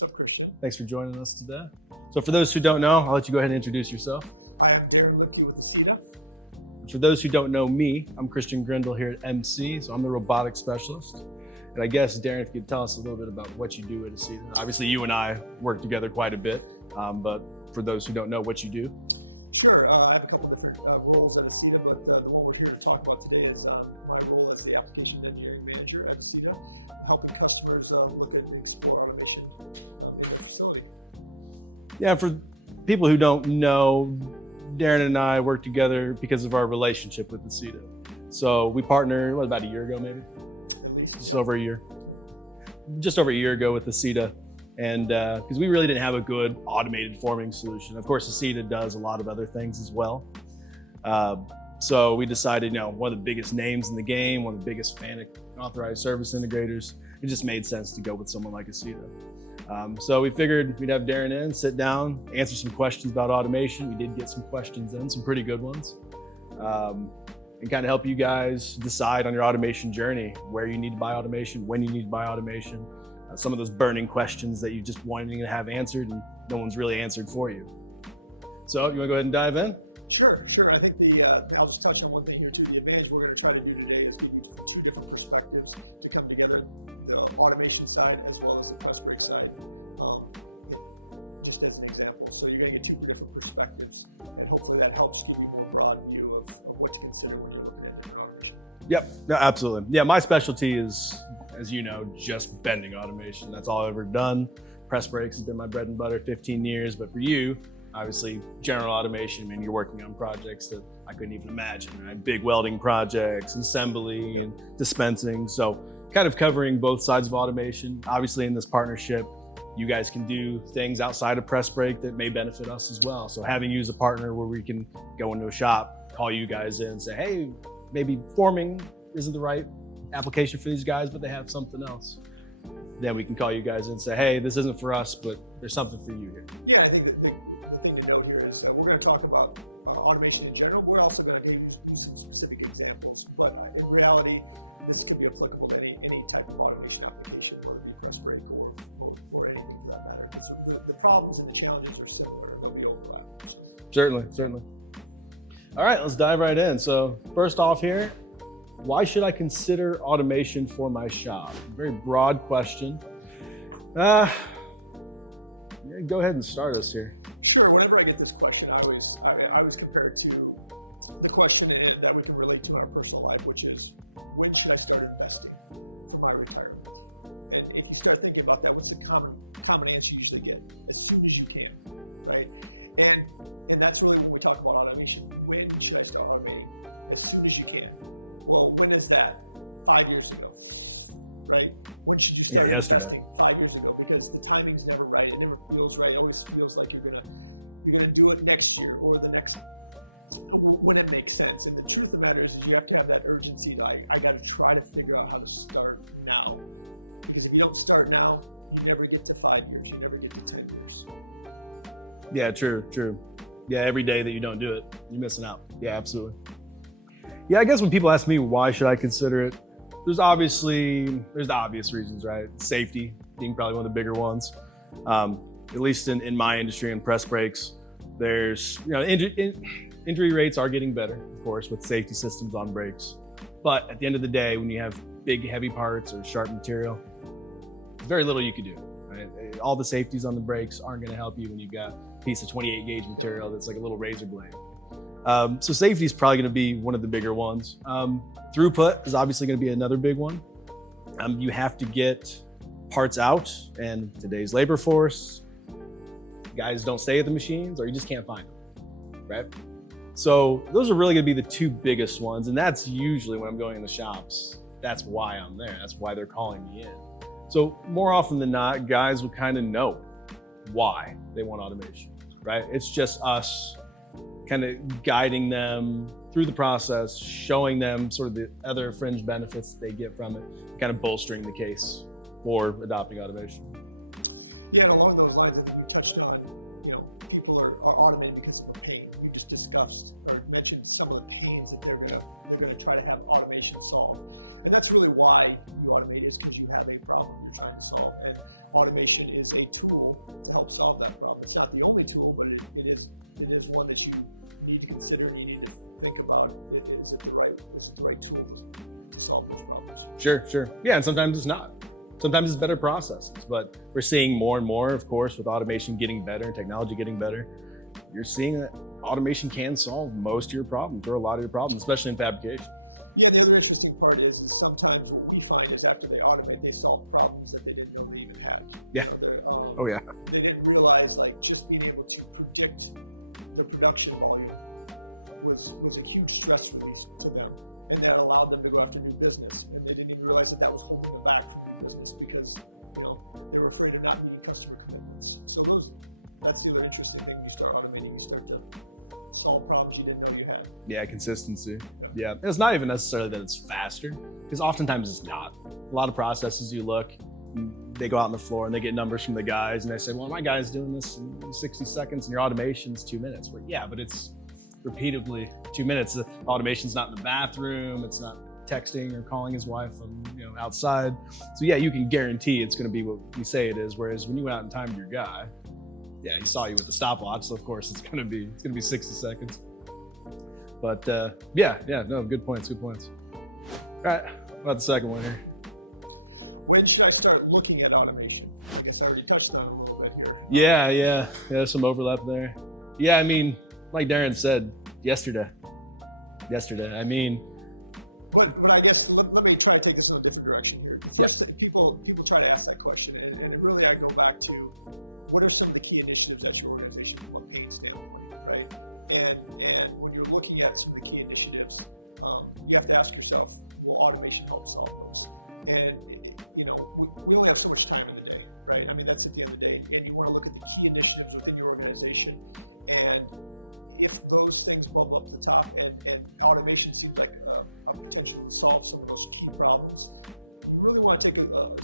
What's up, Christian? Thanks for joining us today. So for those who don't know, I'll let you go ahead and introduce yourself. I'm Darren Lubeke with Acieta. For those who don't know me, I'm Christian Grindle here at MC, so I'm the robotics specialist. And I guess, Darren, if you could tell us a little bit about what you do at Acieta. Obviously, you and I work together quite a bit, but for those who don't know what you do. Sure, I have a couple different roles at Acieta, but the one we're here to talk about today is my role as the application engineering manager at Acieta, helping customers look at and explore automation in their facility. Yeah, for people who don't know, Darren and I work together because of our relationship with Acieta. So we partnered, about a year ago maybe? At least Just over a year ago with Acieta. And because we really didn't have a good automated forming solution. Of course, Acieta does a lot of other things as well. So we decided, one of the biggest names in the game, one of the biggest FANUC authorized service integrators, it just made sense to go with someone like Acieta. So we figured we'd have Darren in, sit down, answer some questions about automation. We did get some questions in, some pretty good ones. And kind of help you guys decide on your automation journey, where you need to buy automation, when you need to buy automation, some of those burning questions that you just wanted to have answered and no one's really answered for you. So you want to go ahead and dive in? Sure. I think I'll just touch on one thing here too. The advantage we're going to try to do today is give you two different perspectives to come together, the automation side as well as the press brake side, just as an example. So you're going to get two different perspectives, and hopefully that helps give you a more broad view of what to consider when you're looking at different automation. Yep, no, absolutely. Yeah, my specialty is, as you know, just bending automation. That's all I've ever done. Press brakes has been my bread and butter, 15 years. But for you, obviously, general automation, you're working on projects that I couldn't even imagine, right? Big welding projects, assembly and dispensing. So kind of covering both sides of automation. Obviously, in this partnership, you guys can do things outside of press brake that may benefit us as well. So having you as a partner where we can go into a shop, call you guys in and say, hey, maybe forming isn't the right application for these guys, but they have something else. Then we can call you guys in and say, hey, this isn't for us, but there's something for you here. Yeah, I think the thing to note here is that we're going to talk about automation in general. We're also going to use some specific examples, but in reality, this can be applicable to any type of automation application, whether it be press brake or anything for that matter. So the problems and the challenges are similar. They'll be overlapping. Certainly. All right, let's dive right in. So first off here, why should I consider automation for my shop? Very broad question. Yeah, go ahead and start us here. Sure. Whenever I get this question, I always compare it to the question that we can relate to in our personal life, which is, when should I start investing for my retirement? And if you start thinking about that, what's the common answer you usually get? As soon as you can, right? And that's really when we talk about automation. When should I start automating? As soon as you can. Well, when is that? 5 years ago, right? When should you start yesterday. 5 years ago, because the timing's never right. It never feels right. It always feels like you're gonna do it next year or the next, when it makes sense. And the truth of the matter is you have to have that urgency. Like, I got to try to figure out how to start now, because if you don't start now, you never get to 5 years. You never get to 10 years. Yeah, true. Yeah, every day that you don't do it, you're missing out. Yeah, absolutely. Yeah, I guess when people ask me why should I consider it, there's the obvious reasons, right? Safety being probably one of the bigger ones. At least in my industry in press brakes, there's, injury rates are getting better, of course, with safety systems on brakes. But at the end of the day, when you have big, heavy parts or sharp material, there's very little you can do, right? All the safeties on the brakes aren't going to help you when you've got a piece of 28 gauge material that's like a little razor blade. So safety is probably going to be one of the bigger ones. Throughput is obviously going to be another big one. You have to get parts out, and today's labor force, guys don't stay at the machines, or you just can't find them, right? So those are really going to be the two biggest ones, and that's usually when I'm going in the shops. That's why I'm there. That's why they're calling me in. So more often than not, guys will kind of know why they want automation, right? It's just us kind of guiding them through the process, showing them sort of the other fringe benefits that they get from it, kind of bolstering the case for adopting automation. Yeah, and along those lines that you touched on, people are automating because of pain. We just discussed or mentioned some of the pains that they're going to try to have automation solve. And that's really why you automate, is because you have a problem you're trying to solve. And automation is a tool to help solve that problem. It's not the only tool, but it is one that you need to consider. You need to think about, is it the right tool to solve those problems? Sure. Yeah, and sometimes it's not. Sometimes it's better processes, but we're seeing more and more, of course, with automation getting better and technology getting better. You're seeing that automation can solve most of your problems, or a lot of your problems, especially in fabrication. Yeah, the other interesting part is sometimes what we find is after they automate, they solve problems that they didn't know they even had. Yeah. So yeah. They didn't realize, like, just being able to predict the production volume was a huge stress release to them, and that allowed them to go after new business. And they didn't even realize that was holding them back from new business because they were afraid of not meeting customer commitments. So that's the other interesting thing. You start automating, you start to solve problems you didn't know you had. Yeah, consistency. Yeah, it's not even necessarily that it's faster, because oftentimes it's not. A lot of processes you look, they go out on the floor and they get numbers from the guys and they say, well, my guy's doing this in 60 seconds and your automation's 2 minutes. Well, yeah, but it's repeatedly 2 minutes. The automation's not in the bathroom, it's not texting or calling his wife outside. So yeah, you can guarantee it's gonna be what we say it is. Whereas when you went out and timed your guy, yeah, he saw you with the stopwatch, so of course it's gonna be 60 seconds. But good points. All right, what about the second one here? When should I start looking at automation? I guess I already touched on it a little bit here. Yeah, there's some overlap there. Yeah, I mean, like Darren said yesterday. I mean, but I guess let me try to take this in a different direction here. First, people try to ask that question, and really I go back to what are some of the key initiatives at your organization from a paid standpoint, right? And when you're looking at some of the key initiatives, you have to ask yourself, will automation help solve those? And we only have so much time in the day, right? I mean, that's at the end of the day, and you want to look at the key initiatives within your organization, and if those things bump up to the top, and automation seems like a potential to solve some of those key problems, you really want to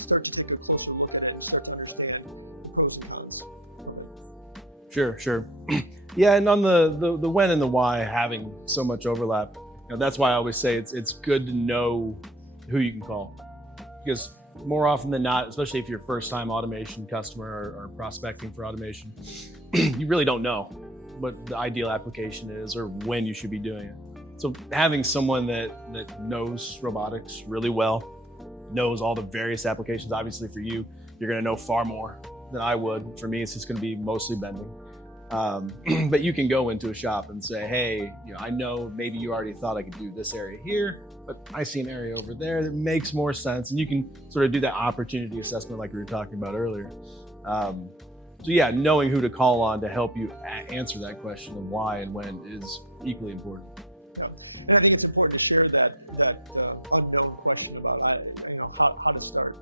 start to take a closer look at it and start to understand the pros and cons. Sure. Yeah, and on the when and the why having so much overlap, that's why I always say it's good to know who you can call, because more often than not, especially if you're a first-time automation customer or prospecting for automation, you really don't know what the ideal application is or when you should be doing it. So having someone that knows robotics really well, knows all the various applications, obviously for you, you're gonna know far more than I would. For me, it's just gonna be mostly bending. But you can go into a shop and say, hey, I know maybe you already thought I could do this area here, but I see an area over there that makes more sense. And you can sort of do that opportunity assessment like we were talking about earlier. So yeah, knowing who to call on to help you answer that question of why and when is equally important. And I think it's important to share that unknown question about how to start.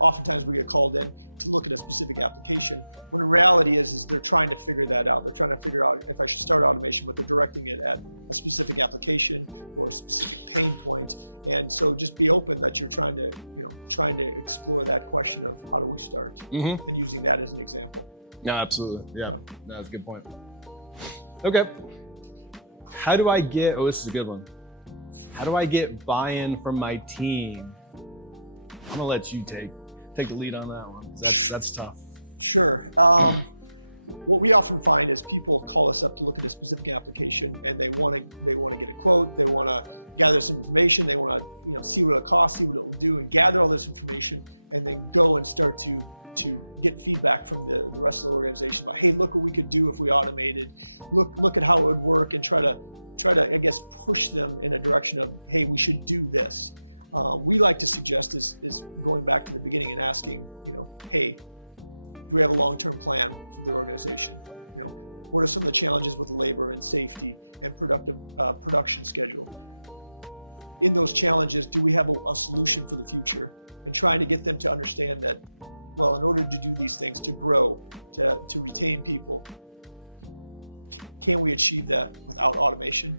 Oftentimes we get called in to look at a specific application. But the reality is they're trying to figure that out. They're trying to figure out if I should start automation, but they're directing it at a specific application or a specific pain point. And so just be open that you're trying to explore that question of how do we start, and using that as an example. No, absolutely. Yeah, that's a good point. Okay. How do I get, this is a good one. How do I get buy-in from my team? I'm gonna let you take the lead on that one. That's tough. Sure. What we often find is people call us up to look at a specific application, and they want to get a quote. They want to gather some information. They want to see what it costs, see what it will do, and gather all this information, and then go and start to get feedback from the rest of the organization about, hey, look what we could do if we automated. Look at how it would work, and try to I guess push them in a direction of, hey, we should do this. We like to suggest is going back to the beginning and asking, hey, do we have a long-term plan for the organization? What are some of the challenges with labor and safety and production schedule? In those challenges, do we have a solution for the future? And trying to get them to understand that, well, in order to do these things, to grow, to retain people, can we achieve that without automation?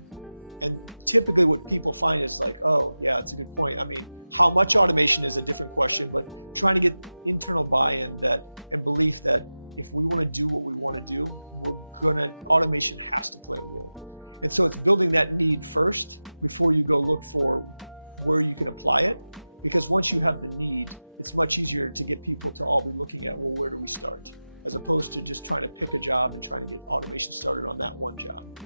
And typically what people find is like, oh, yeah, that's a good point. I mean, how much automation is a different question, but trying to get internal buy-in and belief that if we want to do what we want to do, automation has to play a role. And so it's building that need first before you go look for where you can apply it. Because once you have the need, it's it's much easier to get people to all be looking at, well, where do we start? As opposed to just trying to pick a job and trying to get automation started on that one job.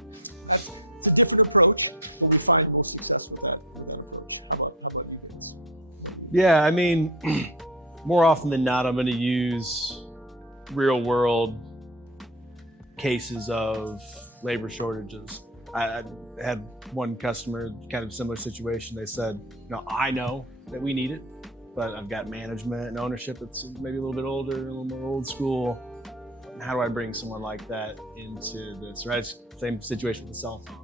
It's a different approach, but we find most success with that approach. How about you guys? Yeah, I mean, more often than not, I'm going to use real world cases of labor shortages. I had one customer, kind of similar situation. They said, I know that we need it, but I've got management and ownership that's maybe a little bit older, a little more old school. How do I bring someone like that into this? Right? Same situation with the cell phone.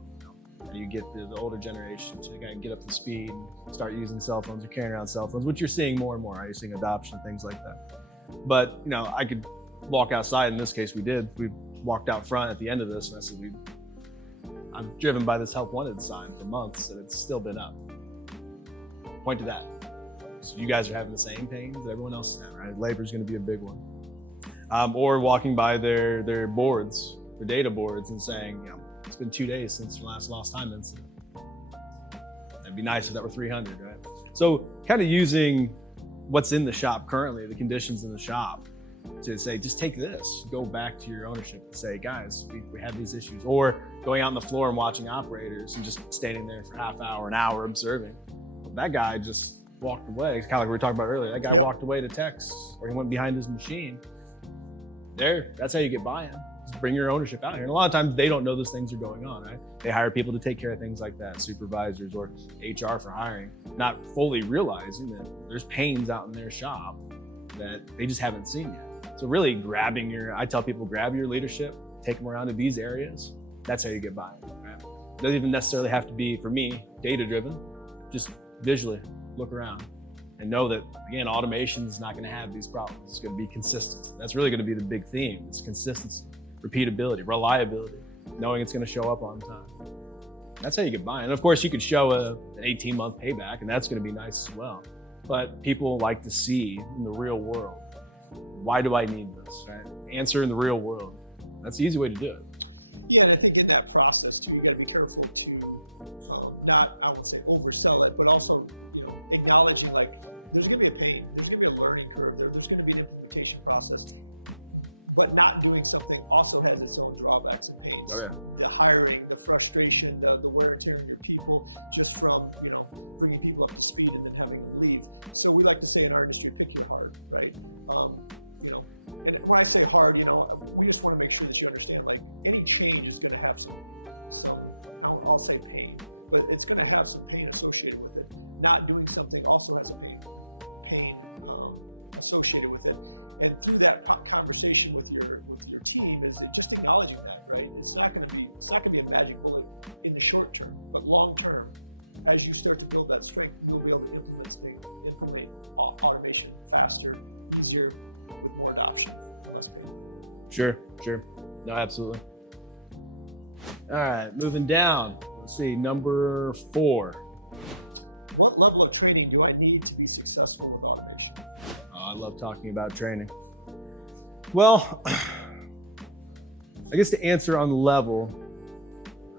How do you get the older generation to kind of get up to speed and start using cell phones or carrying around cell phones, which you're seeing more and more, right? You're seeing adoption, things like that. But, I could walk outside. In this case, we did. We walked out front at the end of this and I said, I'm driven by this help wanted sign for months and it's still been up. Point to that. So you guys are having the same pains that everyone else is having, right? Labor is going to be a big one. Or walking by their boards, their data boards, and saying, it's been 2 days since your last lost time incident. That'd be nice if that were 300, right? So kind of using what's in the shop currently, the conditions in the shop, to say, just take this, go back to your ownership and say, guys, we have these issues. Or going out on the floor and watching operators and just standing there for half hour, an hour observing. Well, that guy just walked away. It's kind of like we were talking about earlier. That guy walked away to text, or he went behind his machine. That's how you get buy-in. Just bring your ownership out here. And a lot of times they don't know those things are going on, right? They hire people to take care of things like that, supervisors or HR for hiring, not fully realizing that there's pains out in their shop that they just haven't seen yet. So really I tell people, grab your leadership, take them around to these areas. That's how you get buy-in, right? It doesn't even necessarily have to be, for me, data-driven. Just visually look around and know that, again, automation is not going to have these problems. It's going to be consistent. That's really going to be the big theme. It's consistency, repeatability, reliability, knowing it's going to show up on time. That's how you get buy-in. And of course, you could show an 18-month payback, and that's going to be nice as well. But people like to see in the real world, why do I need this, right? Answer in the real world. That's the easy way to do it. Yeah, and I think in that process too, you got to be careful to not, I would say, oversell it, but also, acknowledging like there's going to be a pain, there's going to be a learning curve, there's going to be an implementation process, but not doing something also has its own drawbacks and pains. Oh, yeah. The hiring, the frustration, the wear and tear of your people, just from bringing people up to speed and then having them leave. So we like to say in our industry, pick your heart, right? And when I say hard, we just want to make sure that you understand, like, any change is going to have some I'll say pain, but it's going to have some pain associated with it. Not doing something also has a pain associated with it. And through that conversation with your team, is it just acknowledging that, right? It's not going to be a magic bullet in the short term, but long term, as you start to build that strength, you'll be able to implement automation faster, easier, with more adoption, less pain. Sure. No, absolutely. All right, moving down. Let's see, number 4. What level of training do I need to be successful with automation? I love talking about training. Well, I guess to answer on the level,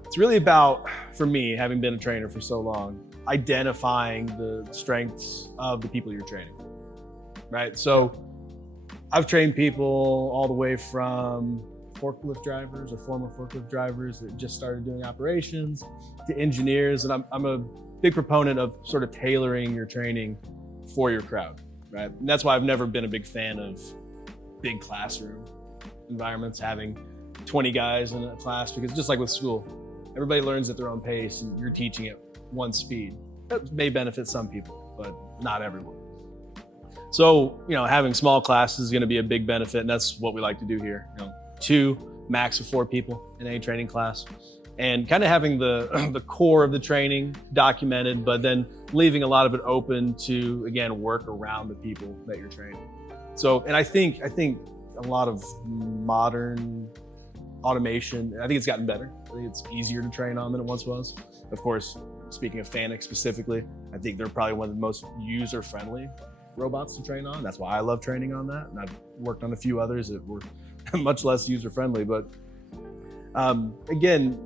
it's really about, for me, having been a trainer for so long, identifying the strengths of the people you're training, right? So I've trained people all the way from forklift drivers or former forklift drivers that just started doing operations to engineers. And I'm a big proponent of sort of tailoring your training for your crowd, right? And that's why I've never been a big fan of big classroom environments, having 20 guys in a class, because just like with school, everybody learns at their own pace and you're teaching at one speed. That may benefit some people, but not everyone. So, having small classes is going to be a big benefit, and that's what we like to do here. 2, max of 4 people in any training class, and kind of having the core of the training documented, but then leaving a lot of it open to, again, work around the people that you're training. So, and I think a lot of modern automation, I think it's gotten better. I think it's easier to train on than it once was. Of course, speaking of Fanuc specifically, I think they're probably one of the most user-friendly robots to train on. That's why I love training on that. And I've worked on a few others that were much less user-friendly. But again,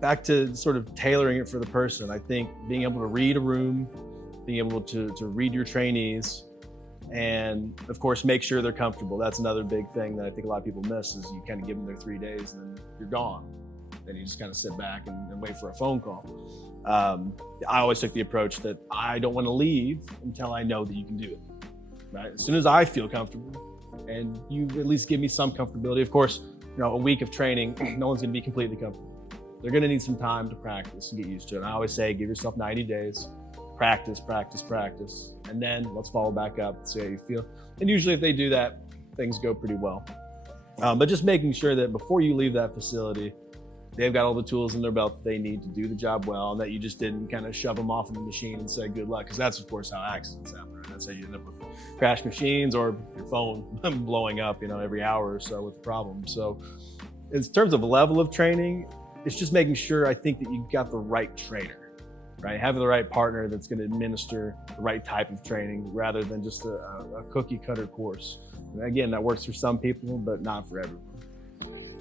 back to sort of tailoring it for the person. I think being able to read a room, being able to read your trainees, And of course, make sure they're comfortable. That's another big thing that I think a lot of people miss is you kind of give them their 3 days and then you're gone. Then you just kind of sit back and wait for a phone call. I always took the approach that I don't want to leave until I know that you can do it. Right? As soon as I feel comfortable and you at least give me some comfortability, of course, a week of training, no one's going to be completely comfortable. They're going to need some time to practice and get used to it. And I always say, give yourself 90 days, practice, practice, practice, and then let's follow back up and see how you feel. And usually if they do that, things go pretty well. But just making sure that before you leave that facility, they've got all the tools in their belt that they need to do the job well, and that you just didn't kind of shove them off of the machine and say good luck, because that's of course how accidents happen. Right? That's how you end up with crash machines or your phone blowing up, every hour or so with a problem. So in terms of level of training, it's just making sure, I think, that you got the right trainer, right? Having the right partner that's going to administer the right type of training rather than just a cookie cutter course. And again, that works for some people, but not for everyone.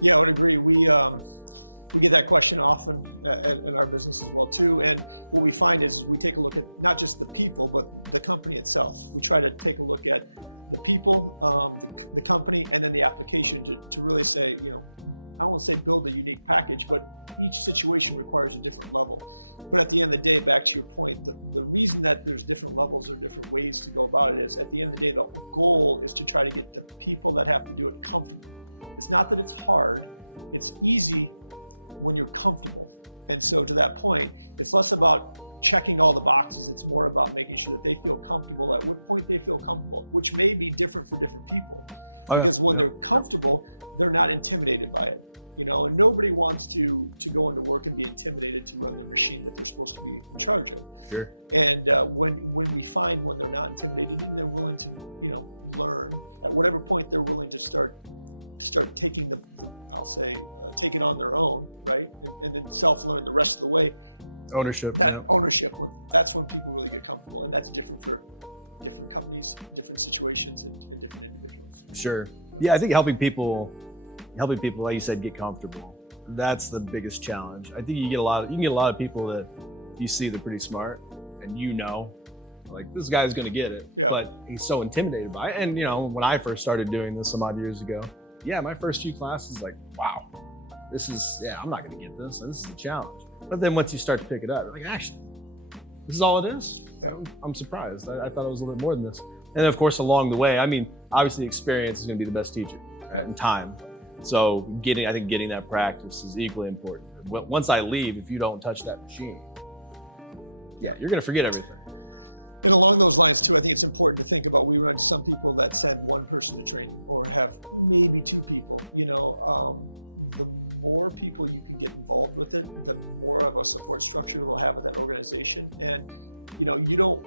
Yeah, I would agree. We get that question often in our business as well too. And what we find is we take a look at not just the people, but the company itself. We try to take a look at the people, the company, and then the application to really say, I won't say build a unique package, but each situation requires a different level. But at the end of the day, back to your point, the reason that there's different levels or different ways to go about it is at the end of the day, the goal is to try to get the people that have to do it comfortable. It's not that it's hard, it's easy when you're comfortable. And so to that point, it's less about checking all the boxes, it's more about making sure that they feel comfortable at what point they feel comfortable, which may be different for different people. Because when they're comfortable, they're not intimidated by it. And nobody wants to go into work and be intimidated to a machine that they're supposed to be in charge of. Sure. And when we find when they're not intimidated, they're willing to learn. At whatever point they're willing to start taking taking on their own, right? And then self-learn the rest of the way. Ownership. Ownership. That's when people really get comfortable, and that's different for different companies, different situations, and different individuals. Sure. Yeah, I think helping people, like you said, get comfortable. That's the biggest challenge. I think you can get a lot of people that you see they're pretty smart, and like this guy's going to get it, but he's so intimidated by it. And when I first started doing this some odd years ago, my first few classes, like, wow, I'm not going to get this, and this is a challenge. But then once you start to pick it up, you're like, actually, this is all it is. I'm surprised. I thought it was a little bit more than this. And of course, along the way, obviously experience is going to be the best teacher, right? And time. So I think getting that practice is equally important. Once I leave, if you don't touch that machine, you're going to forget everything. And along those lines too, I think it's important to think about, we run some people that send one person to train or have maybe two people. The more people you can get involved with it, the more of a support structure we'll have in that organization. And you don't,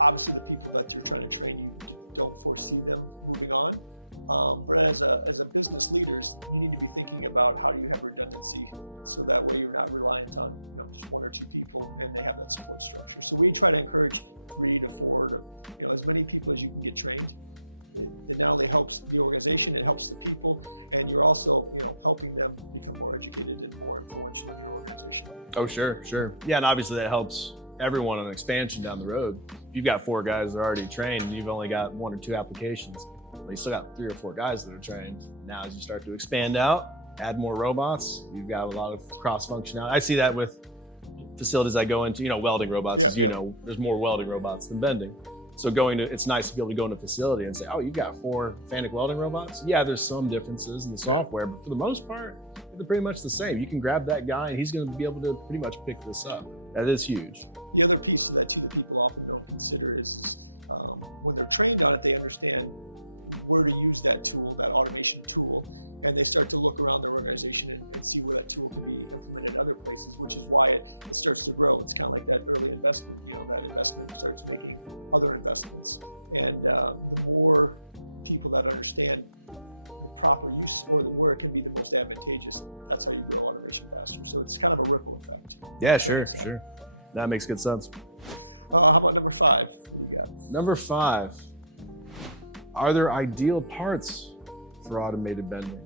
obviously the people that you're trying to train, you don't foresee them moving on. But as a business leaders, you need to be thinking about how you have redundancy, so that way you're not reliant on just one or two people, and they have that support structure. So we try to encourage 3 to 4, as many people as you can get trained. It not only helps the organization, it helps the people, and you're also helping them become more educated and more influential in the organization. Oh, sure. Yeah, and obviously that helps everyone on expansion down the road. If you've got 4 guys that are already trained and you've only got 1 or 2 applications, you still got 3 or 4 guys that are trained. Now, as you start to expand out, add more robots, you've got a lot of cross functionality. I see that with facilities I go into, welding robots, as there's more welding robots than bending. So it's nice to be able to go into a facility and say, oh, you've got 4 FANUC welding robots? Yeah, there's some differences in the software, but for the most part, they're pretty much the same. You can grab that guy and he's going to be able to pretty much pick this up. That is huge. The other piece of that too that people often don't consider is when they're trained on it, they understand where to use that tool, that automation tool, and they start to look around the organization and see where that tool can be implemented in other places, which is why it starts to grow. It's kind of like that early investment, that investment starts making other investments. And the more people that understand proper use or where it can be the most advantageous, that's how you grow automation faster. So it's kind of a ripple effect. Yeah, sure. That makes good sense. How about number 5? Number 5. Are there ideal parts for automated bending?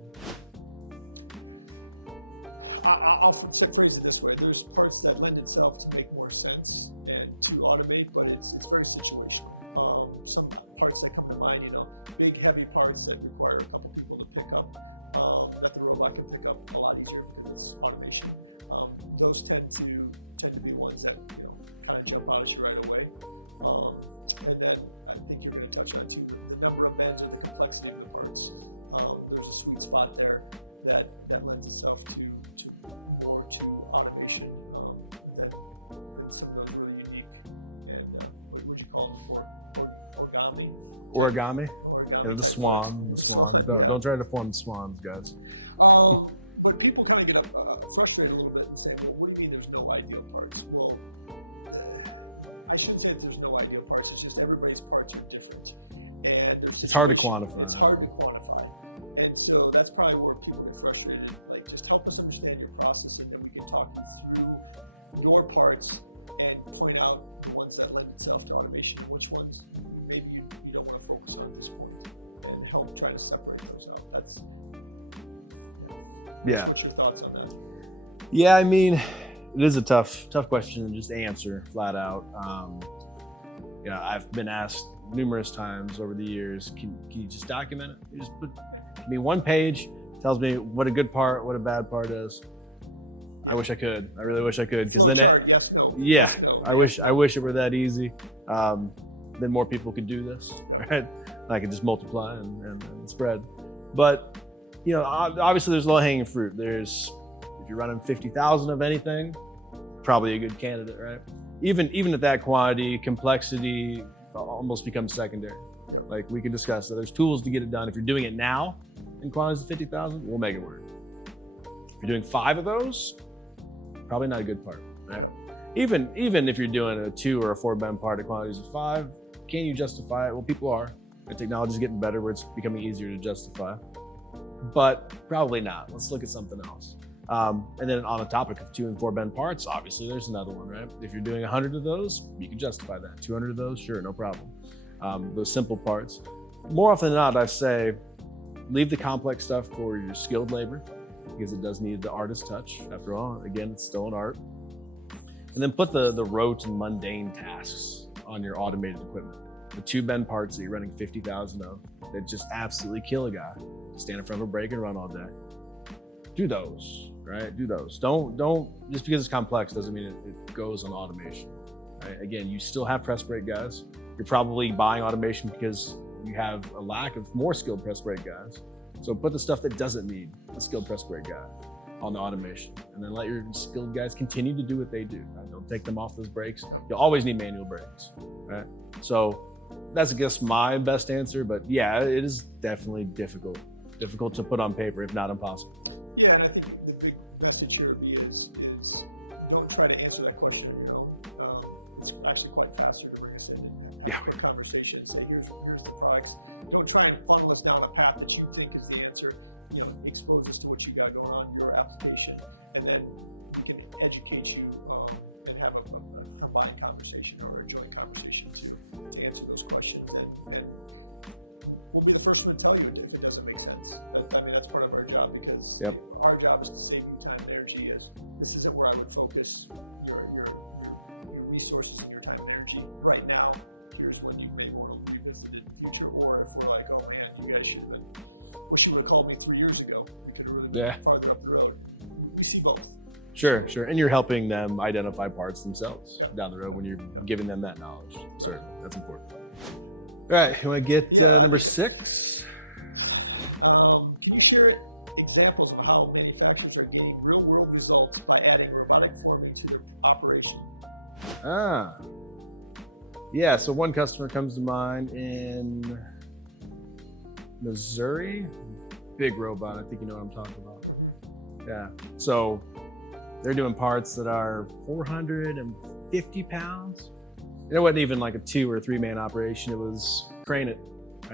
I'll phrase it this way. There's parts that lend itself to make more sense and to automate, but it's very situational. Some parts parts that come to mind, big heavy parts that require a couple people to pick up, that the robot can pick up a lot easier because it's automation. Those tend to be the ones that kind of jump out at you right away. And then I think you're going to touch on too the number of beds or the complexity of the parts. There's a sweet spot there that lends itself to automation. That's something really unique. And what would you call it? Origami. Yeah, the swan. Don't try to form swans, guys. But people kind of get frustrated a little bit and say, well, what do you mean there's no ideal parts? Well, I shouldn't say that there's no ideal parts. It's just everybody's parts are different. And it's hard to quantify. It's hard to quantify. And so that's probably where people get frustrated. Like, just help us understand your process and then we can talk you through your parts and point out the ones that lend itself to automation, which ones maybe you don't want to focus on at this point, and help try to separate those out. What's your thoughts on that? Yeah, I mean, it is a tough question to just answer flat out. I've been asked numerous times over the years, can you just document it? You just give me one page, tells me what a good part, what a bad part is. I wish I could. I really wish I could, because then yes, no. Yeah, No. I wish it were that easy. Then more people could do this, right? I could just multiply and spread. But obviously there's low-hanging fruit. If you're running 50,000 of anything, probably a good candidate, right? Even at that quantity, complexity almost becomes secondary. Like, we can discuss that there's tools to get it done. If you're doing it now in quantities of 50,000, we'll make it work. If you're doing 5 of those, probably not a good part, right? Even if you're doing a 2 or a 4 bend part at quantities of 5, can you justify it? Well, people are. The technology's getting better where it's becoming easier to justify, but probably not. Let's look at something else. And then on the topic of 2 and 4 bend parts, obviously there's another one, right? If you're doing 100 of those, you can justify that. 200 of those, sure, no problem. Those simple parts. More often than not, I say, leave the complex stuff for your skilled labor, because it does need the artist touch. After all, again, it's still an art. And then put the rote and mundane tasks on your automated equipment. The 2 bend parts that you're running 50,000 of that just absolutely kill a guy. Stand in front of a break and run all day. Do those, right? Do those. Don't just because it's complex doesn't mean it goes on automation. Right? Again, you still have press brake guys. You're probably buying automation because you have a lack of more skilled press brake guys. So put the stuff that doesn't need a skilled press brake guy on the automation, and then let your skilled guys continue to do what they do. Right? Don't take them off those brakes. You'll always need manual brakes, right? So that's, I guess, my best answer. But yeah, it is definitely difficult to put on paper, if not impossible. Yeah, and I think the big message here would be is don't try to answer that question on your own. It's actually quite faster to, like I said, have a conversation and say, here's the price. Don't try and funnel us down a path that you think is the answer. Expose us to what you got going on in your application, and then we can educate you and have a combined conversation or a joint conversation to answer those questions. And we'll be the first one to tell you if it doesn't make sense. That's part of our job, because our job is to save you time and energy. This isn't where I would focus your resources and your time and energy right now. Here's when you may want to revisit it in the future, or if we're like, oh man, you guys should have been. Wish you would have called me 3 years ago. We could really get farther up the road. We see both. Sure. And you're helping them identify parts themselves down the road when you're giving them that knowledge. Certainly, that's important. All right, you want to get number 6? Can you share examples of how manufacturers are gaining real-world results by adding robotic forming to their operation? Yeah. So one customer comes to mind in Missouri. Big robot. I think you know what I'm talking about. Yeah. So they're doing parts that are 450 pounds. And it wasn't even like a 2 or 3 man operation. It was crane it.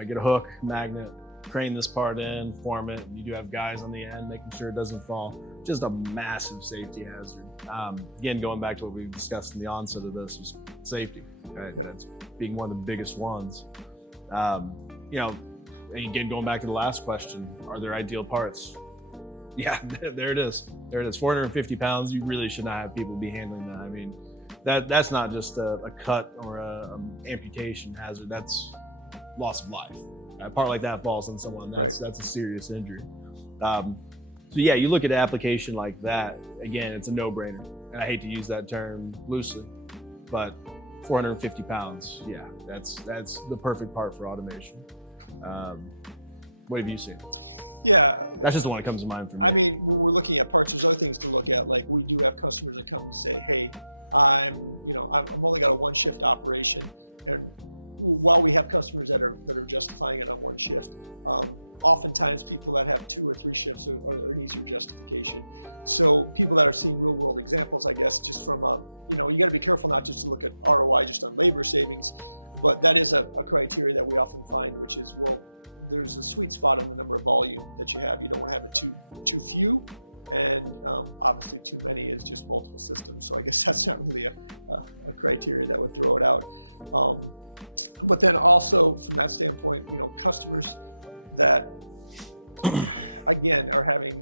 Get a hook, magnet, crane this part in, form it. You do have guys on the end making sure it doesn't fall. Just a massive safety hazard. Again, going back to what we discussed in the onset of this was safety. Right? That's being one of the biggest ones. Again, going back to the last question, are there ideal parts? Yeah, there it is. 450 pounds. You really should not have people be handling that. I mean, that's not just a cut or a amputation hazard. That's loss of life. A part like that falls on someone, that's a serious injury. So yeah, you look at an application like that, again, it's a no-brainer. And I hate to use that term loosely, but 450 pounds, yeah, that's the perfect part for automation. What have you seen? Yeah. That's just the one that comes to mind for me. I mean, we're looking at parts. There's other things to look at. Like we do have customers that come and say, "Hey, I've only got a one-shift operation." And while we have customers that are justifying it on one shift, oftentimes people that have 2 or 3 shifts are an easier justification. So people that are seeing real-world examples, I guess, just from you got to be careful not just to look at ROI just on labor savings, but that is a criteria that we often find, which is there's a sweet spot in the number of volume that you have. You don't have it too few, and obviously too many is just multiple systems. So I guess that's not really a criteria that would throw it out. But then also from that standpoint, customers that again are having,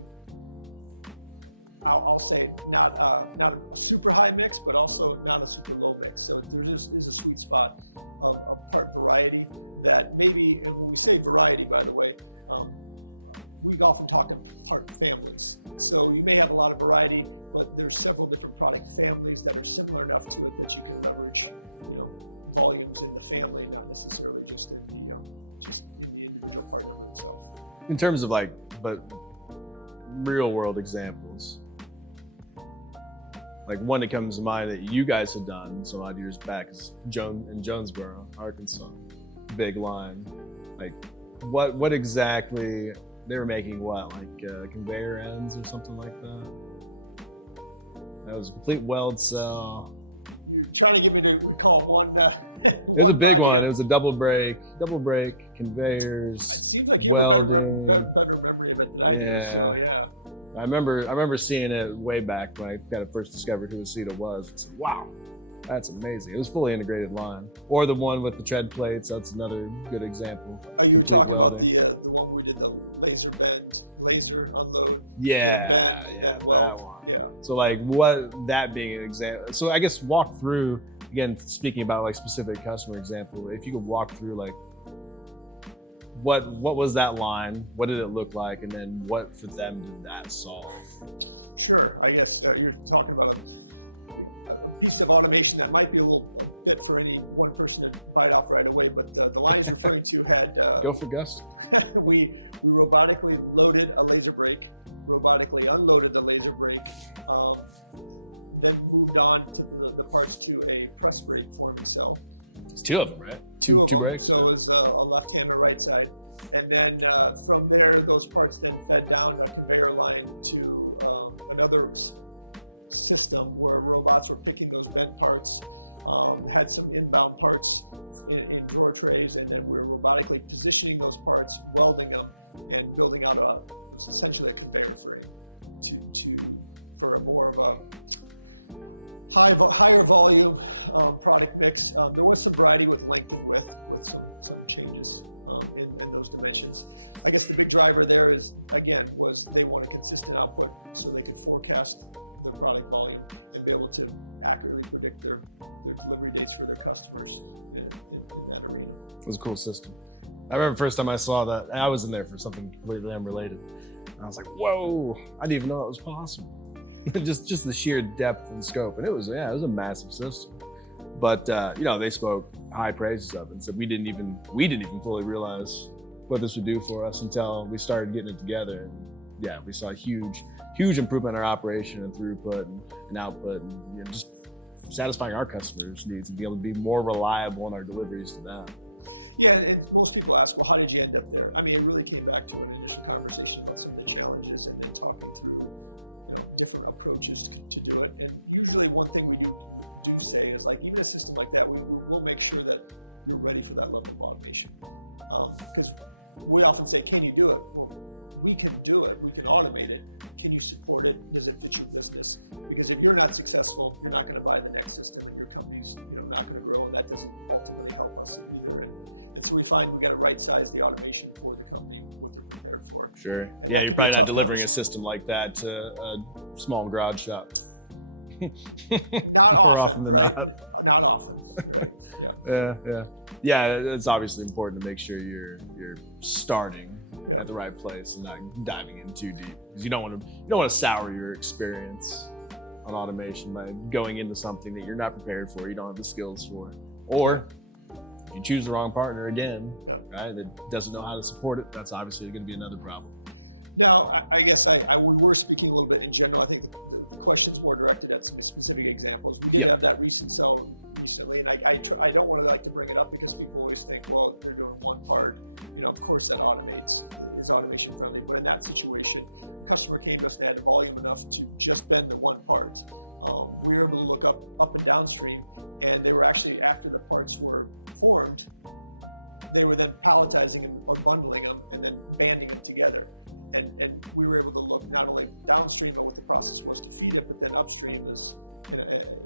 I'll say not a super high mix, but also not a super low mix. So there's a sweet spot of part variety that maybe, when we say variety, by the way, we often talk of part families. So you may have a lot of variety, but there's several different product families that are similar enough to it that you can leverage, volumes in the family, not necessarily just in the individual part of itself. In terms of but real world examples, like one that comes to mind that you guys had done some odd years back is in Jonesboro, Arkansas. Big line. Like what exactly they were making? Conveyor ends or something like that? That was a complete weld cell. You're trying to get me to recall one. It was a big one. It was a double break, conveyors, welding. Better memory of it than I do, Yeah. so, yeah. I remember seeing it way back when I kind of first discovered who Acieta was. I said, wow, that's amazing. It was fully integrated line. Or the one with the tread plates, that's another good example. Complete welding. The one where we did the laser bend, laser unload. Yeah, well, that one. Yeah. So what that being an example. So I guess walk through, again, speaking about specific customer example, if you could walk through what was that line? What did it look like? And then what for them did that solve? Sure. I guess you're talking about a piece of automation that might be a little bit for any one person to bite off right away, but the line I was referring to had... Go for gusto. we robotically loaded a laser brake, robotically unloaded the laser brake, then moved on to the parts to a press brake for the cell. It's 2 of them, right? Two brakes. So it was a left hand and right side. And then from there, those parts then fed down a conveyor line to another system where robots were picking those bent parts, had some inbound parts in door trays, and then we were robotically positioning those parts, welding them, and building out it was essentially a conveyor frame for a more of a higher volume product mix. There was some variety with length and width, with some changes in those dimensions. I guess the big driver there was they wanted consistent output so they could forecast the product volume and be able to accurately predict their delivery dates for their customers in that arena. It was a cool system. I remember the first time I saw that, and I was in there for something completely unrelated. And I was like, whoa, I didn't even know that was possible. just the sheer depth and scope. And it was a massive system. But they spoke high praises of it and said we didn't even fully realize what this would do for us until we started getting it together. And yeah, we saw a huge improvement in our operation and throughput and output, and just satisfying our customers' needs and being able to be more reliable in our deliveries to them. Yeah, and most people ask, well, how did you end up there? I mean, it really came back to an initial conversation about some of the challenges and then talking through different approaches to do it. And usually one thing we do say is even a system like that, we'll make sure that you're ready for that level of automation. Because we often say, can you do it? Well, we can do it. We can automate it. Can you support it? Does it fit your business? Because if you're not successful, you're not going to buy the next system, and your company's not going to grow, and that doesn't ultimately help us either. And so we find we got to right size the automation for the company, what they're prepared for. Sure. Yeah, you're probably not delivering a system like that to a small garage shop. More often than not. Not often. Yeah, it's obviously important to make sure you're starting at the right place and not diving in too deep, because you don't want to sour your experience on automation by going into something that you're not prepared for, you don't have the skills for, or if you choose the wrong partner again, right, that doesn't know how to support it, that's obviously going to be another problem. No, I guess we were speaking a little bit in general. I think the question's more directed at some specific examples. We did have that recent zone recently, and I don't want to bring it up because people always think, well, if they're doing one part, of course that automates, it's automation friendly, but in that situation, customer came to us, they had volume enough to just bend the one part. We were able to look up and downstream, and they were actually, after the parts were formed, they were then palletizing or bundling them and then banding them together. And we were able to look not only downstream at what the process was to feed it, but then upstream was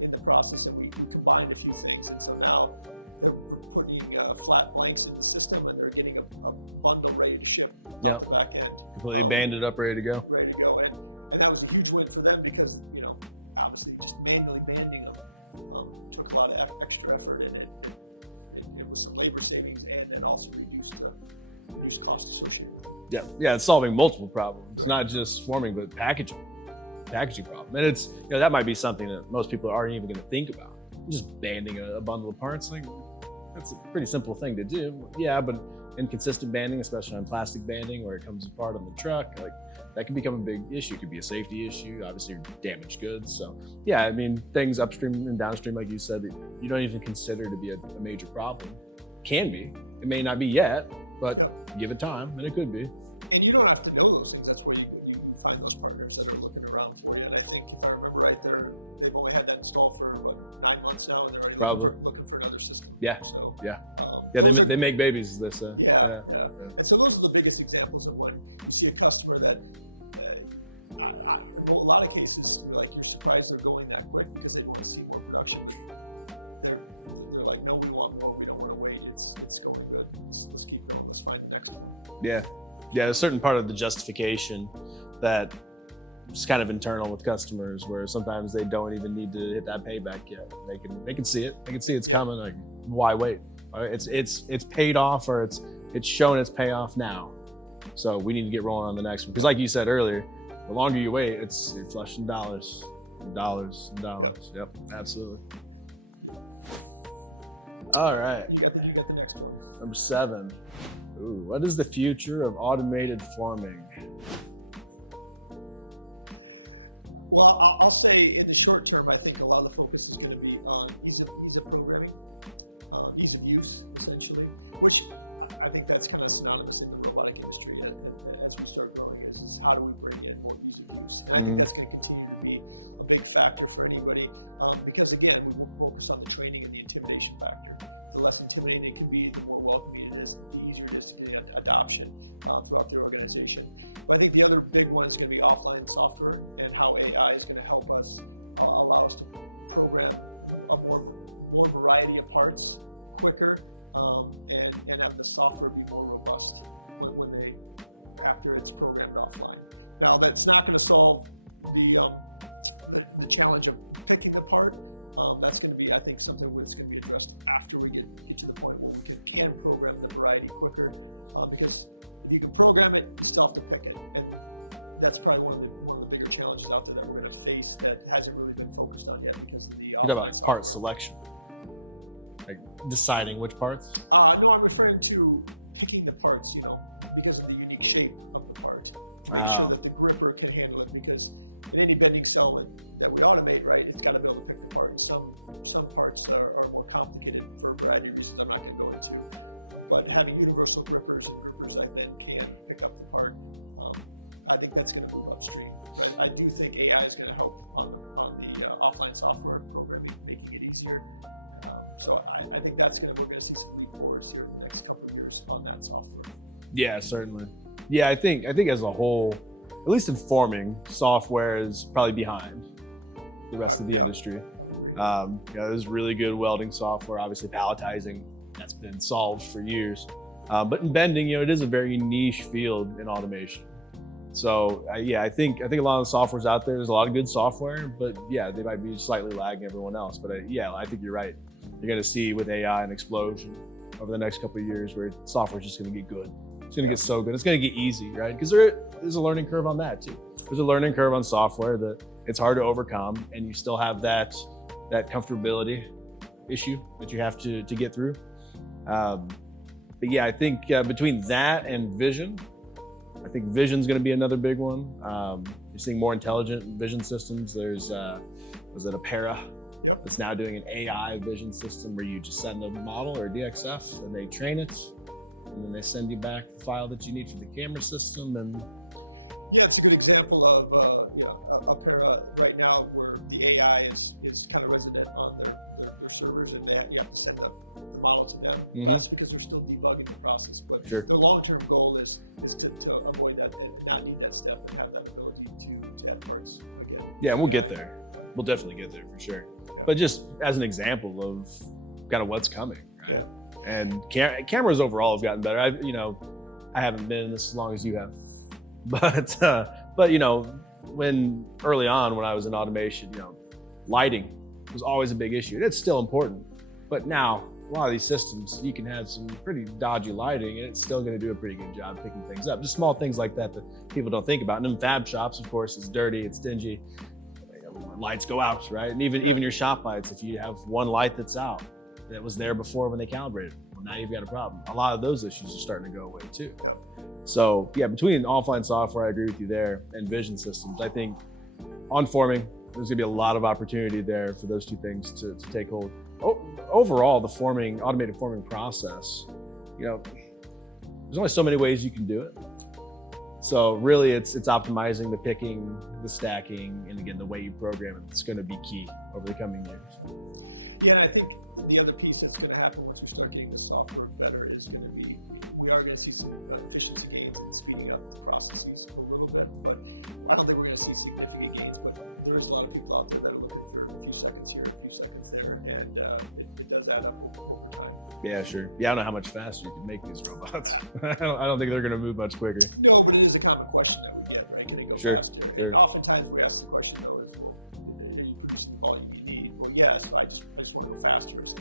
in the process, and we combined a few things. And so now they're putting flat blanks in the system, and they're getting a bundle ready to ship back end. Completely banded up, ready to go. Ready to go. And that was a huge win for them because, obviously just manually banding them took a lot of extra effort, and it was some labor savings and also reduced cost associated with it. Yeah, it's solving multiple problems, not just forming, but packaging problem. And it's, that might be something that most people aren't even going to think about. Just banding a bundle of parts, like, that's a pretty simple thing to do. Yeah, but inconsistent banding, especially on plastic banding where it comes apart on the truck, like, that can become a big issue. It could be a safety issue, obviously damaged goods. So yeah, I mean, things upstream and downstream, like you said, that you don't even consider to be a major problem. Can be. It may not be yet, but give it time, and it could be. And you don't have to know those things. That's where you find those partners that are looking around for you. And I think, if I remember right, they've only had that installed for 9 months now, and they're already looking for another system. Yeah. So, they make babies, they say. Yeah. And so those are the biggest examples of when you see a customer that, in a lot of cases, you're surprised they're going that quick because they want to see more production. They're like, no, we don't want to wait. It's going good. Let's keep going. Let's find the next one. Yeah, a certain part of the justification that is kind of internal with customers, where sometimes they don't even need to hit that payback yet. They can see it. They can see it's coming. Like, why wait? It's paid off, or it's shown its payoff now. So we need to get rolling on the next one. Because like you said earlier, the longer you wait, you're flushing dollars. Yep, absolutely. All right. You got the next one. Number 7. Ooh, what is the future of automated forming? Well, I'll say in the short term, I think a lot of the focus is going to be on ease of programming, ease of use, essentially, which I think that's kind of synonymous in the robotic industry. And as we start growing, is how do we bring in more ease of use? And I think that's going to continue to be a big factor for anybody, because again, we will focus on the training and the intimidation factor. The less intimidating it can be, the more welcoming it is, the easier it is to get adoption throughout the organization. But I think the other big one is going to be offline software, and how AI is going to help us, allow us to program a more variety of parts quicker, and have the software be more robust after it's programmed offline. Now, that's not going to solve the challenge of picking the part. That's going to be, I think, something that's going to be addressed after we get to the point where we can program the variety quicker, because if you can program it, you still have to pick it, and that's probably one of the bigger challenges out there that we're going to face that hasn't really been focused on yet because of the. You talk about like part selection, like deciding which parts. No, I'm referring to picking the parts, because of the unique shape of the part. Wow. So that the gripper can handle it, because in any bending cell that we automate, right, it's got to be able to pick the parts. Some parts are more complicated for a variety of reasons I'm not going to go into. But having universal grippers and grippers that then can pick up the part, I think that's going to move upstream. But I do think AI is going to help on the offline software programming, making it easier. So I think we're going to see some leap forwards here in the next couple of years on that software. Yeah, certainly. Yeah, I think as a whole, at least in forming, software is probably behind the rest of the industry. There's really good welding software, obviously palletizing, that's been solved for years. But in bending, it is a very niche field in automation. So I think a lot of the software's out there. There's a lot of good software, but yeah, they might be slightly lagging everyone else. But I think you're right. you're going to see with AI an explosion over the next couple of years where software is just going to get good. It's going to get so good. It's going to get easy, right? Because there's a learning curve on that too. There's a learning curve on software that it's hard to overcome, and you still have that comfortability issue that you have to get through. But yeah, I think between that and vision, I think vision's going to be another big one. You're seeing more intelligent vision systems. There's was it Apera? That's now doing an AI vision system where you just send a model or a DXF and they train it, and then they send you back the file that you need for the camera system. And yeah, it's a good example of Apera right now, where the AI is kind of resident on their servers, and you have to send the model to them. That's because they're still debugging the process. But sure. The long-term goal is to avoid that and not need that step and have that ability to have parts again. Yeah, and we'll get there. We'll definitely get there for sure. But just as an example of kind of what's coming, right? And cameras overall have gotten better. I haven't been in this as long as you have, but when early on when I was in automation, lighting was always a big issue. It's still important, but now a lot of these systems, you can have some pretty dodgy lighting and it's still going to do a pretty good job picking things up. Just small things like that people don't think about. And in fab shops, of course, it's dirty, it's dingy. Lights go out, right? And even your shop lights, if you have one light that's out that was there before when they calibrated, well, now you've got a problem. A lot of those issues are starting to go away too. So yeah, between offline software, I agree with you there, and vision systems, I think on forming, there's gonna be a lot of opportunity there for those two things to take hold. Overall, the automated forming process, there's only so many ways you can do it. So really it's optimizing the picking, the stacking, and again, the way you program it. It's going to be key over the coming years. Yeah, and I think the other piece that's going to happen once we start getting the software better is going to be, we are going to see some efficiency gains and speeding up the processes a little bit, but I don't think we're going to see significant gains, but there's a lot of people out there that are looking for a few seconds here, a few seconds there, and it does add up over time. Yeah, sure. Yeah, I don't know how much faster you can make these robots. I don't think they're going to move much quicker. No, but it is a common question that we get, right? Can it go Sure, faster? sure. And oftentimes we ask the question, are you producing the volume you need? Well, yes, I just want to go faster. So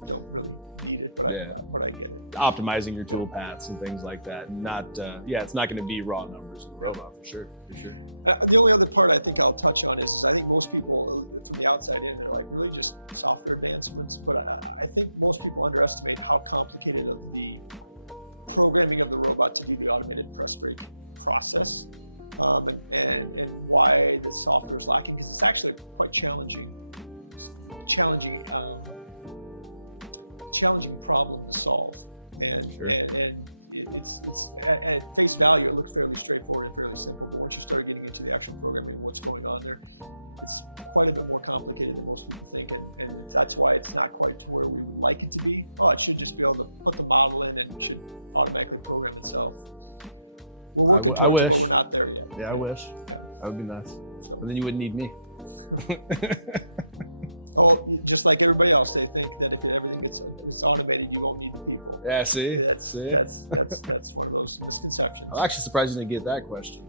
we don't really need it, but I get it. Optimizing your tool paths and things like that. Not, it's not going to be raw numbers in the robot for sure. The only other part I think I'll touch on is I think most people from the outside in are like really just software advancements, but I think most people underestimate how complicated of the programming of the robot to do the automated press brake process, and why the software is lacking, because it's actually quite challenging problem to solve. And it's at face value, it looks fairly straightforward and fairly simple. But once you start getting into the actual programming and what's going on there, it's quite a bit more complicated than most people think, and that's why it's not quite to where we would like it to be. It should just be able to put the model in and it should automatically program itself. I wish. Not there yet. Yeah, I wish. That would be nice. But then you wouldn't need me. Just like everybody else, they think that if everything is automated, you won't need the people. Yeah, see? That's one of those misconceptions. I'm actually surprised you didn't get that question.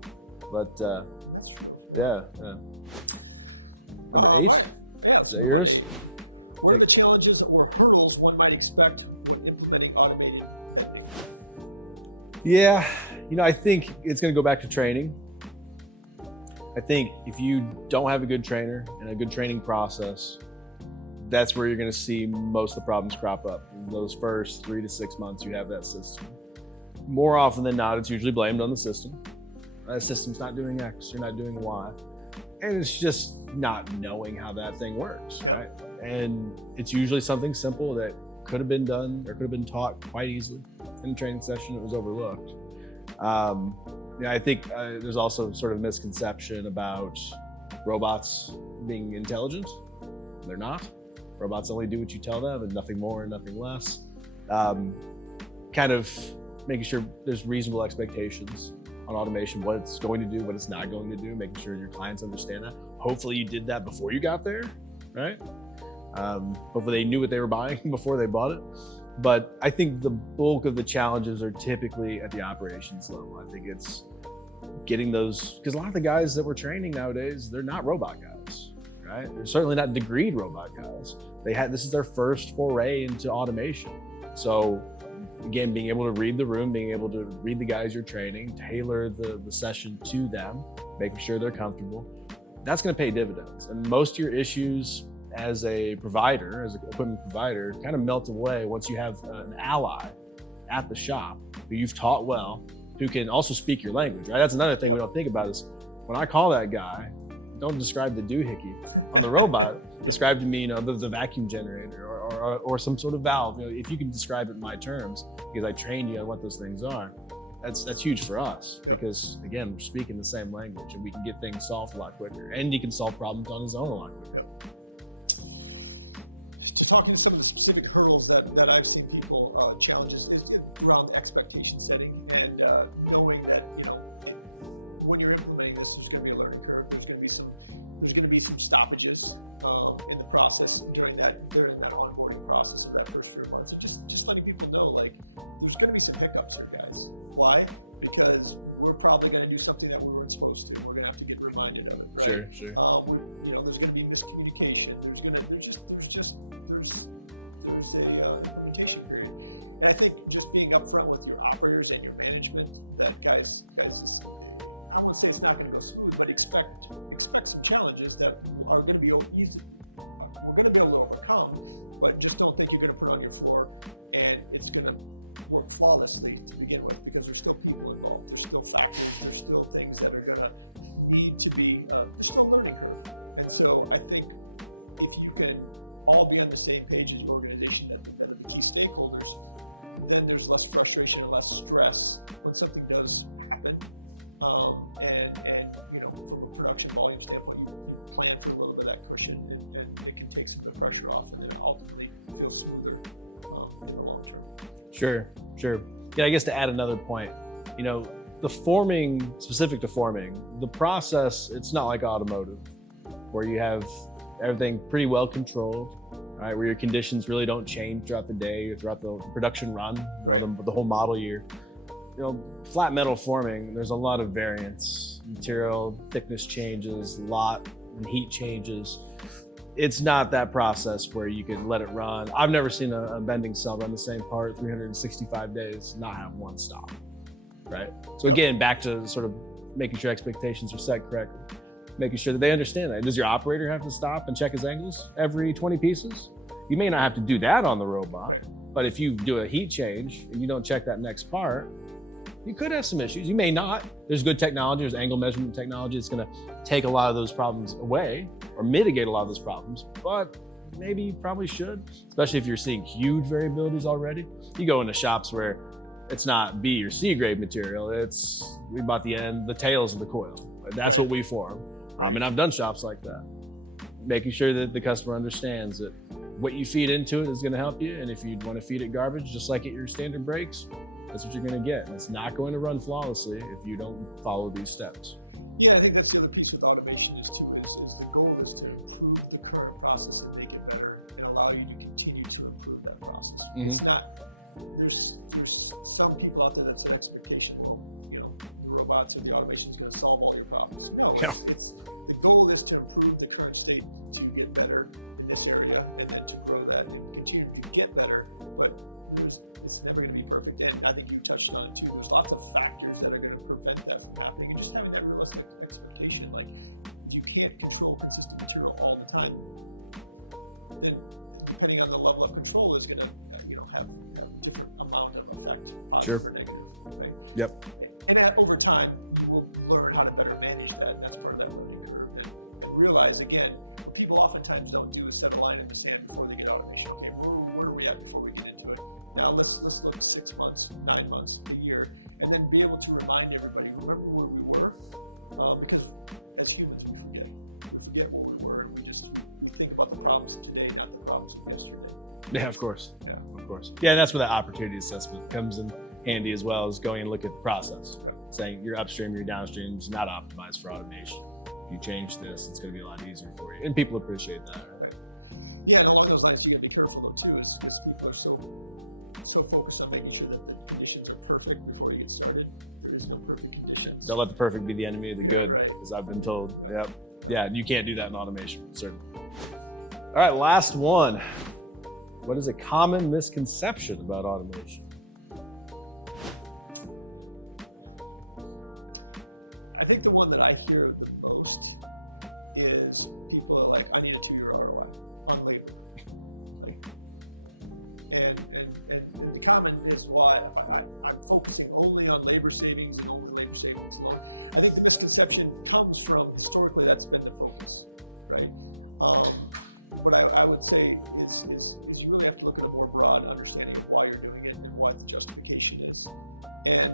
But That's true. yeah. Number 8? Yeah, Is that yours? What are the challenges or hurdles one might expect when implementing automated techniques? Yeah, I think it's going to go back to training. I think if you don't have a good trainer and a good training process, that's where you're going to see most of the problems crop up. In those first 3 to 6 months you have that system. More often than not, it's usually blamed on the system. The system's not doing X, you're not doing Y. And it's just not knowing how that thing works, right? And it's usually something simple that could have been done or could have been taught quite easily in a training session. It was overlooked. I think there's also sort of misconception about robots being intelligent. They're not. Robots only do what you tell them and nothing more and nothing less. Kind of making sure there's reasonable expectations on automation, what it's going to do, what it's not going to do, making sure your clients understand that. Hopefully you did that before you got there, right? Hopefully they knew what they were buying before they bought it. But I think the bulk of the challenges are typically at the operations level. I think it's getting those, because a lot of the guys that we're training nowadays, they're not robot guys. right? They're certainly not degreed robot guys. This is their first foray into automation. So again, being able to read the room, being able to read the guys you're training, tailor the session to them, making sure they're comfortable, that's going to pay dividends. And most of your issues as a provider, as an equipment provider, kind of melt away once you have an ally at the shop who you've taught well, who can also speak your language, right? That's another thing we don't think about is when I call that guy, don't describe the doohickey on the robot, describe to me, the vacuum generator or some sort of valve. If you can describe it in my terms, because I trained you on what those things are, that's huge for us, because again, we're speaking the same language and we can get things solved a lot quicker, and he can solve problems on his own a lot quicker. Just talking to some of the specific hurdles that I've seen people challenges is around expectation setting and knowing that when you're implementing this, there's going to be a learning curve. There's going to be some stoppages in the process during that onboarding process of that first 3 months. So just letting people know, like, there's going to be some hiccups here, guys. Why? Because we're probably going to do something that we weren't supposed to. We're going to have to get reminded of it. Right? Sure. There's going to be miscommunication. There's a mutation period. And I think just being upfront with your operators and your management, that guys, I won't say it's not going to go smooth, but expect some challenges that are going to be easy. We're going to be able to overcome, but just don't think you're going to put on your floor and it's going to work flawlessly to begin with, because there's still people involved, there's still factors, there's still things that are going to need to be, there's still a learning curve. And so I think if you can all be on the same page as an organization that are the key stakeholders, then there's less frustration and less stress when something does happen. And from a production volume standpoint, you plan for a little bit of that cushion, and it can take some of the pressure off, and then ultimately feel smoother for the long term. Sure. Yeah, I guess to add another point, the forming, specific to forming, the process, it's not like automotive, where you have everything pretty well controlled, right? Where your conditions really don't change throughout the day or throughout the production run, the whole model year. Flat metal forming, there's a lot of variance, material thickness changes, lot and heat changes. It's not that process where you can let it run. I've never seen a bending cell run the same part 365 days, not have one stop, right? So again, back to sort of making sure expectations are set correctly, making sure that they understand that. Does your operator have to stop and check his angles every 20 pieces? You may not have to do that on the robot, but if you do a heat change and you don't check that next part, you could have some issues. You may not. There's good technology, there's angle measurement technology that's gonna take a lot of those problems away or mitigate a lot of those problems, but maybe you probably should, especially if you're seeing huge variabilities already. You go into shops where it's not B or C grade material, we bought the tails of the coil. That's what we form. And I've done shops like that. Making sure that the customer understands that what you feed into it is gonna help you, and if you want to feed it garbage, just like at your standard brakes, that's what you're going to get. And it's not going to run flawlessly if you don't follow these steps. Yeah, I think that's the other piece with automation is the goal is to improve the current process and make it better and allow you to continue to improve that process. Mm-hmm. It's not, there's some people out there that's an expectation, the robots and the automation is going to solve all your problems. No, the goal is to improve the current state to get better in this area, and then to grow that and continue to get better, but it's never going to be perfect. And I think you touched on it too. There's lots of factors that are going to prevent that from happening, and just having that realistic expectation. Like, you can't control consistent material all the time. Then, depending on the level of control, is going to have a different amount of effect, positive or negative. Right? Yep. And over time, you will learn how to better manage that. And that's part of that learning curve. And realize, again, what people oftentimes don't do is set a line in the sand before they get automation. Okay, where are we at before we get into it? Now let's look 6 months, 9 months, a year, and then be able to remind everybody where we were. Because as humans, we forget where we were, and we think about the problems of today, not the problems of yesterday. Yeah, of course. Yeah, and that's where that opportunity assessment comes in handy, as well as going and look at the process. Saying your upstream, your downstream is not optimized for automation. If you change this, it's going to be a lot easier for you, and people appreciate that. Yeah, along those lines, you got to be careful though too, is because people are so focused on making sure that the conditions are perfect before you get started. There is no perfect conditions. Don't let the perfect be the enemy of the good, as I've been told. Yep. Yeah, you can't do that in automation, certainly. All right, last one. What is a common misconception about automation? I think the one that I hear the most is people are like, I need a 2-year ROI on labor. Like, and the comment is why I'm focusing only on labor savings and only labor savings alone. I think the misconception comes from historically that's been the focus, right? What I would say is you really have to look at a more broad understanding of why you're doing it and what the justification is, and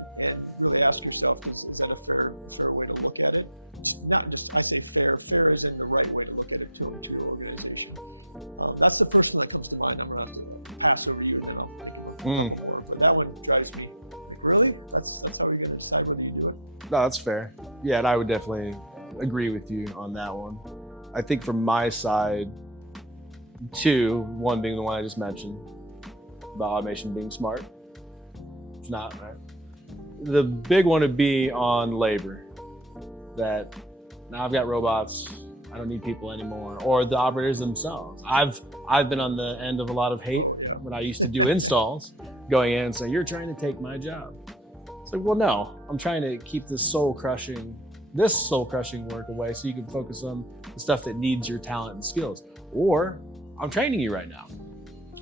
really ask yourself, is that a fair way to look at it? It's not just, I say fair isn't the right way to look at it to your organization. That's the first one that comes to mind. I'm around pass over you, and then but that one drives me. Like, really? That's how we're going to decide whether you do it? No, that's fair. Yeah, and I would definitely agree with you on that one. I think from my side, two, one being the one I just mentioned, about automation being smart. It's not, right? The big one would be on labor, that now I've got robots, I don't need people anymore, or the operators themselves. I've been on the end of a lot of hate when I used to do installs, going in and saying, you're trying to take my job. It's like, well, no, I'm trying to keep this soul crushing work away so you can focus on the stuff that needs your talent and skills. Or I'm training you right now.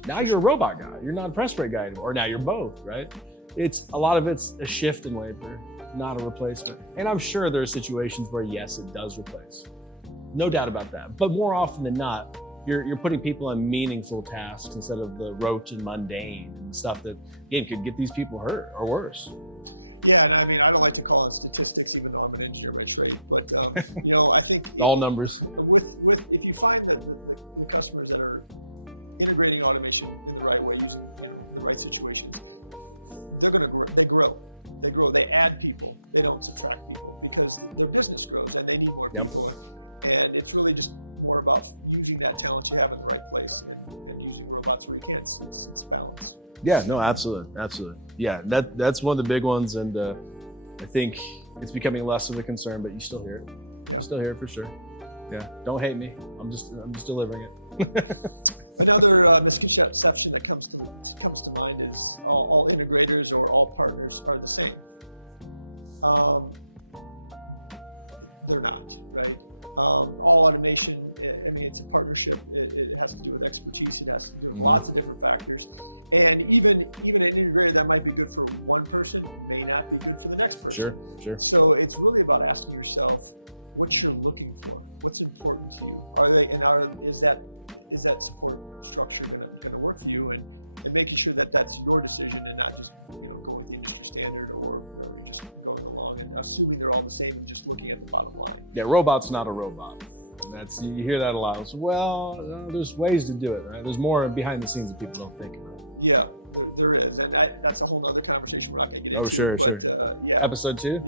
Now you're a robot guy. You're not a press brake guy anymore. Or now you're both, right? A lot of it's a shift in labor, not a replacement. And I'm sure there are situations where, yes, it does replace. No doubt about that. But more often than not, you're putting people on meaningful tasks instead of the rote and mundane and stuff that, again, could get these people hurt or worse. Yeah, and I mean, I don't like to call it statistics, even though I'm an engineer by trade, but I think all numbers. If you find that the customers that are integrating automation in the right way, using it in the right situation, they're going to grow. They grow. They add people. They don't subtract people because their business grows and they need more people. And it's really just more about using that talent you have in the right place and using robots where you can. It's balance. Yeah, no, absolutely. Yeah, that's one of the big ones, and I think it's becoming less of a concern, but you still hear it. You still hear it for sure. Yeah, don't hate me. I'm just delivering it. Another misconception that comes to mind is all integrators or all partners are the same. They're not, right? All automation, I mean, it's a partnership. It has to do with expertise. It has to do with lots of different factors. And even an integrator that might be good for one person may not be good for the next person. Sure. So it's really about asking yourself what you're looking for, what's important to you. Is that support structure going to work for you, and making sure that that's your decision and not just going with the industry standard or you're just going along and assuming they're all the same and just looking at the bottom line. Yeah, robot's not a robot. You hear that a lot. It's, well, there's ways to do it, right? There's more behind the scenes that people don't think about. Yeah, there is, and that's a whole other conversation we're not going to get into. Sure. Yeah. Episode 2?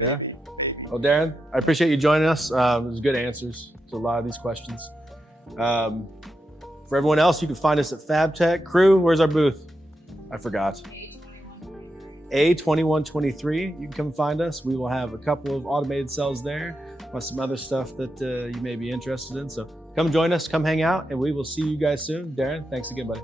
Yeah. Maybe. Well, Darren, I appreciate you joining us. It was good answers to a lot of these questions. For everyone else, you can find us at FabTech. Crew, where's our booth? I forgot. A2123. You can come find us. We will have a couple of automated cells there, plus some other stuff that you may be interested in. So come join us, come hang out, and we will see you guys soon. Darren, thanks again, buddy.